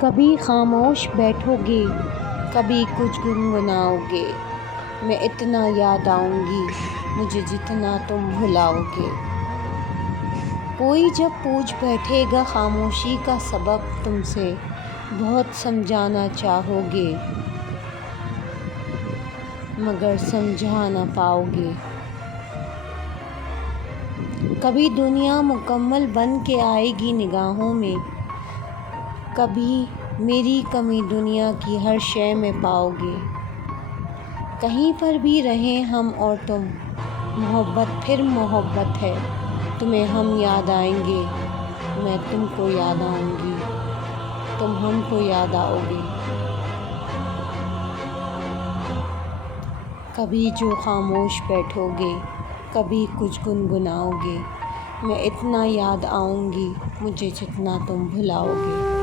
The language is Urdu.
کبھی خاموش بیٹھو گے، کبھی کچھ گنگناؤ گے، میں اتنا یاد آؤں گی مجھے جتنا تم بھلاؤ گے۔ کوئی جب پوچھ بیٹھے گا خاموشی کا سبب تم سے، بہت سمجھانا چاہو گے مگر سمجھا نہ پاؤ گے۔ کبھی دنیا مکمل بن کے آئے گی نگاہوں میں، کبھی میری کمی دنیا کی ہر شے میں پاؤ گے۔ کہیں پر بھی رہیں ہم اور تم، محبت پھر محبت ہے، تمہیں ہم یاد آئیں گے، میں تم کو یاد آؤں گی، تم ہم کو یاد آؤ گے۔ کبھی جو خاموش بیٹھو گے، کبھی کچھ گنگناؤ گے، میں اتنا یاد آؤں گی مجھے جتنا تم بھلاؤ گے۔